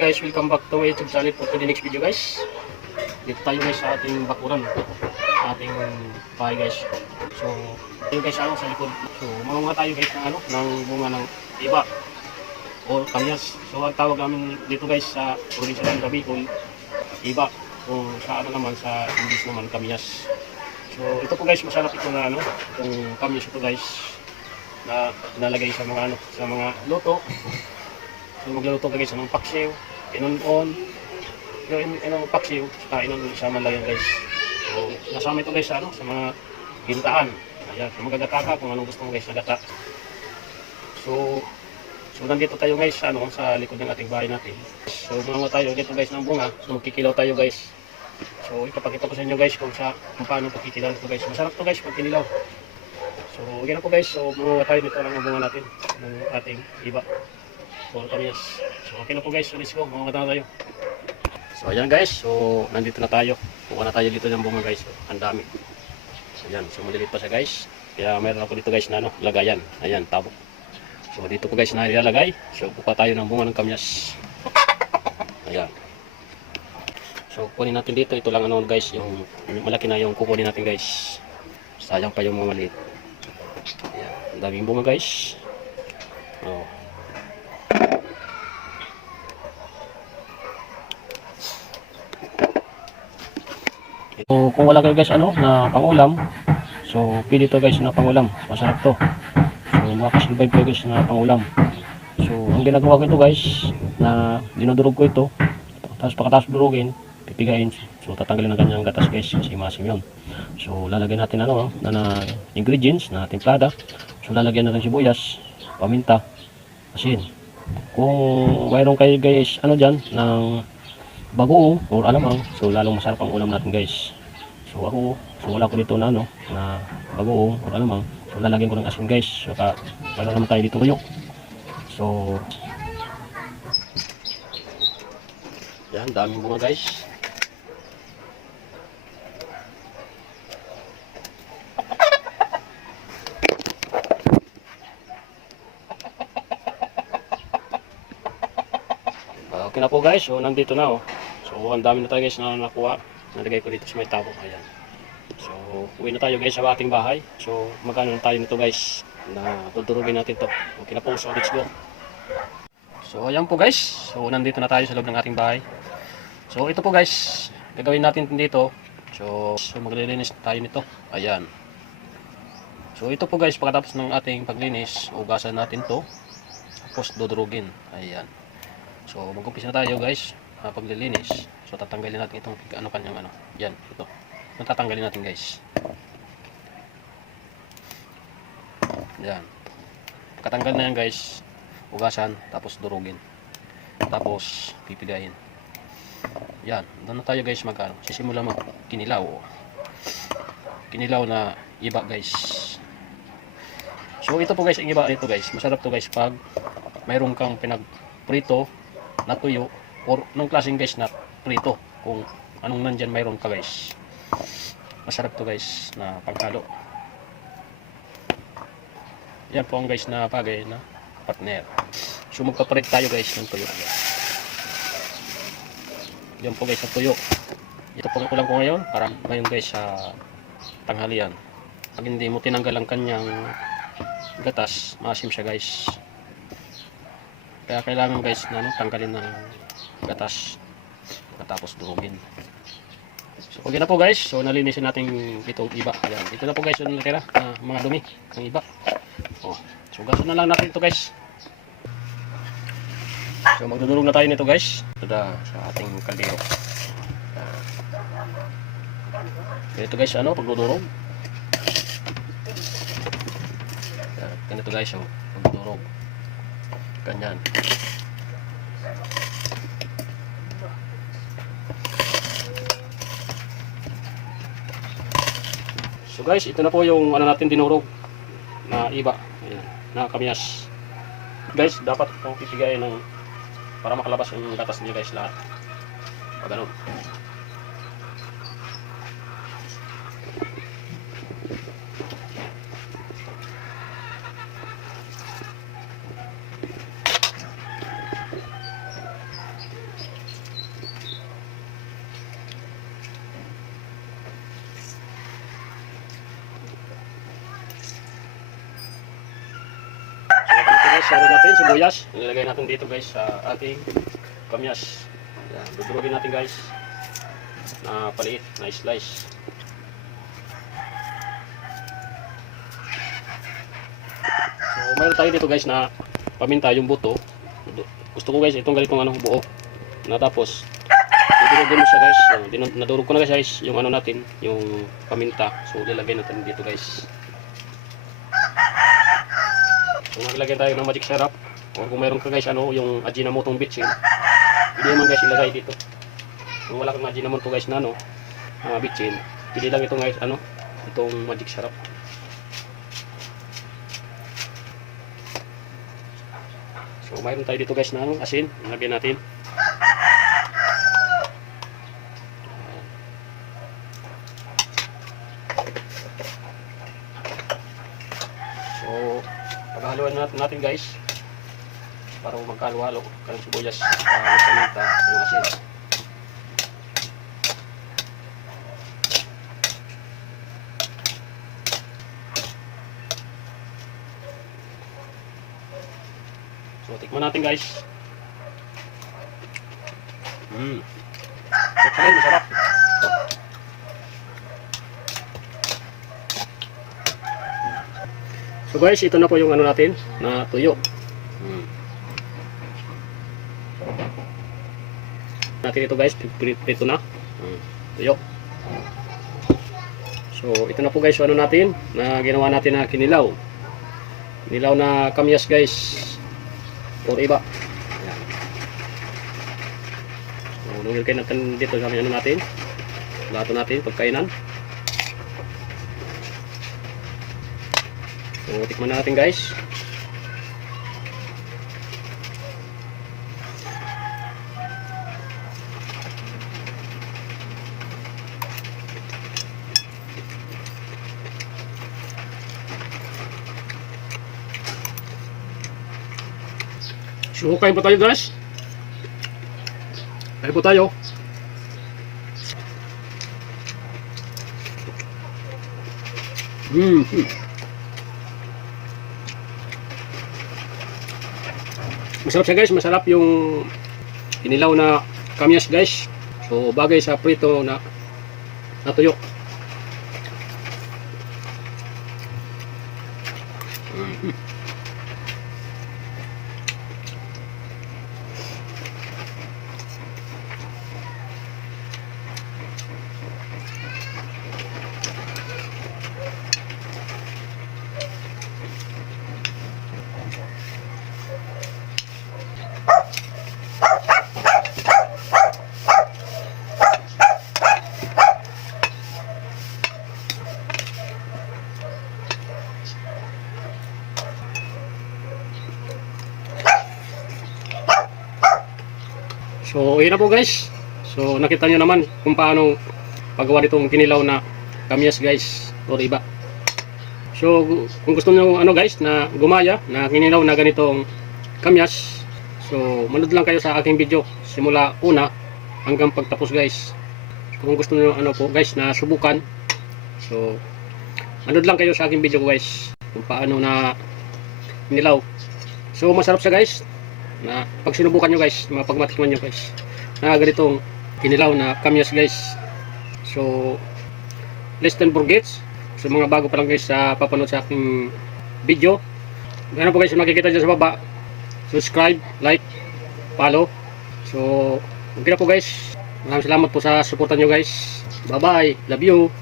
guys, welcome back to my YouTube channel for the next video guys. Dito tayo guys sa ating bakuran, sa ating bahay guys. So, yun guys sa likod. So, mga tayo guys ng bunga ng iba o kamyas. So, ang tawag namin dito guys sa probinsya ng Bicol, iba. Kung sa naman sa English naman kamyas. So, ito po guys, masarap ito na itong kamyas ito guys na nalagay sa mga sa mga luto. So magluluto ka guys ng paksiw, inon-on, yung paksiw, inon sa manlayan guys. So nasama ito guys sa mga gintaan. Ayan, kung magagata ka, kung anong gusto mo guys na gata. So nandito tayo guys sa likod ng ating bahay natin. So mga tayo dito guys ng bunga, so magkikilaw tayo guys. So ipapakita ko sa inyo guys kung paano pagkikilaw ito guys. Masarap to guys pag kinilaw. So okay na po guys, so mga tayo dito lang ang bunga natin ng ating iba. So okay na po guys, so let's go, mga na tayo. So ayan guys, so nandito na tayo. Kuha na tayo dito ng bunga guys, so, ang dami. So ayan, so maliliit pa siya guys. Kaya mayroon ako dito guys na lagayan. Ayan, tabo. So dito po guys na ilalagay. So kuha tayo ng bunga ng kamyas. Ayan. So kunin natin dito, ito lang guys, yung malaki na yung kukunin natin guys. Sayang pa yung mga maliit. Ayan, ang daming bunga guys. Oh. So kung wala kayo guys na pangulam, so pwede to guys na pangulam, masarap to. So makakasurvive kayo guys na pangulam. So ang ginagawa ko ito guys, na dinudurog ko ito, tapos pagkatapos durugin, pipigain. So tatanggalin ang kanyang gatas guys, kasi masim yun. So lalagyan natin na ingredients na templada. So lalagyan natin sibuyas, paminta, asin. Kung mayroon kayo guys dyan ng bagoong or alamang, so lalong masarap ang ulam natin guys. So wala ko dito na bagoong or alamang, so lalagyan ko ng asin guys. So wala naman tayo dito tuyo. So yan, daming bunga guys. Okay na po guys, so nandito na So ang dami na tayo guys na nakuha. Nalagay ko dito sa may tabo. Ayan. So uwi na tayo guys sa ating bahay. So magkano na tayo nito guys na tudurugin natin to. Okay na po, so let's go. So ayan po guys, so nandito na tayo sa loob ng ating bahay. So ito po guys, gagawin natin dito. So maglilinis tayo nito. Ayan. So ito po guys, pagkatapos ng ating paglinis, ugasan natin to. Tapos dudurugin. Ayan. So mag-umpisa na tayo guys paglilinis. So tatanggalin natin itong kanyang yan, ito. Ito tatanggalin natin guys. Yan. Pagkatanggal na yan guys, ugasan, tapos durugin. Tapos pipigayin. Yan, doon na tayo guys sisimula kinilaw. Kinilaw na iba guys. So ito po guys, ang iba nito guys. Masarap to guys pag mayroon kang pinagprito na tuyo or nung klaseng guys na prito, kung anong nandyan mayroon ka guys. Masarap to guys na panghalo. Yan po ang guys na bagay na partner. So magpapalit tayo guys ng tuyo. Yan po guys na tuyo. Ito po ang ulam ko ngayon para ngayon guys sa tanghalian. Pag hindi mo tinanggal ang kanyang gatas, maasim siya guys. Kaya kailangan guys na tanggalin ng gatas tapos durugin. So okay na po guys, so nalinisin natin itong iba. Ayan, ito na po guys yung natira mga dumi ng iba. So gaso na lang natin ito guys. So magdudurog na tayo nito guys. Ito na sa ating kaldero. Ganito guys pagdudurog. Ganito guys pagdudurog. Ganyan. So guys, ito na po yung natin dinurog na iba. Ayan, na kamyas. Guys, dapat itong pipigayin para makalabas yung gatas niya guys lahat. Pag ganun. ano natin, sibuyas. Nilagay natin dito guys sa ating kamyas. Yan, dudurugin natin guys na paliit, na slice. So mayroon tayo dito guys na paminta, yung buto. Gusto ko guys itong ganitong ano, buo. Na tapos dudurugin mo siya guys. Nadurog ko na guys yung ano natin, yung paminta. So lalagay natin dito guys. Kung naglagay tayo ng magic syrup, o kung mayroon ka guys ano, yung Ajinomoto bitchin, pwede naman guys ilagay dito. Kung wala kang Ajinomoto guys na ano, bitchin, pwede lang itong guys ano, itong magic syrup. So mayroon tayo dito guys na ano, asin, ilagay natin. So paghaluan natin guys para magkahalo-halo kanang sibuyas sa paminta yung asin. So tikman natin guys. Actually masarap. So guys, ito na po yung ano natin na tuyo. Natin ito guys, prito na. Tuyo. So ito na po guys yung ano natin na ginawa natin na kinilaw. Kinilaw na kamyas guys. Or iba. Ayan. So nungilkay natin dito sa ano natin. Lato natin, pagkainan. So, tikman natin guys. So, kain po tayo guys. Kain po tayo. Masarap siya guys, masarap yung kinilaw na kamyas guys. So bagay sa prito na tuyo. So, yun na po guys. So, nakita nyo naman kung paano paggawa nitong kinilaw na kamyas guys, or iba. So, kung gusto nyo ano guys, na gumaya na kinilaw na ganitong kamyas, so, manood lang kayo sa aking video simula una hanggang pagtapos guys. Kung gusto nyo ano po guys na subukan, so, manood lang kayo sa aking video guys kung paano na kinilaw. So, masarap siya guys. Na pag sinubukan nyo guys, mapagmatikman nyo guys na ganitong kinilaw na kamyas guys. So less than forgets sa mga bago pa lang guys sa papanood sa aking video, ano po guys makikita dyan sa baba, subscribe, like, follow. So okay na po guys, maraming salamat po sa suporta nyo guys. Bye bye, love you.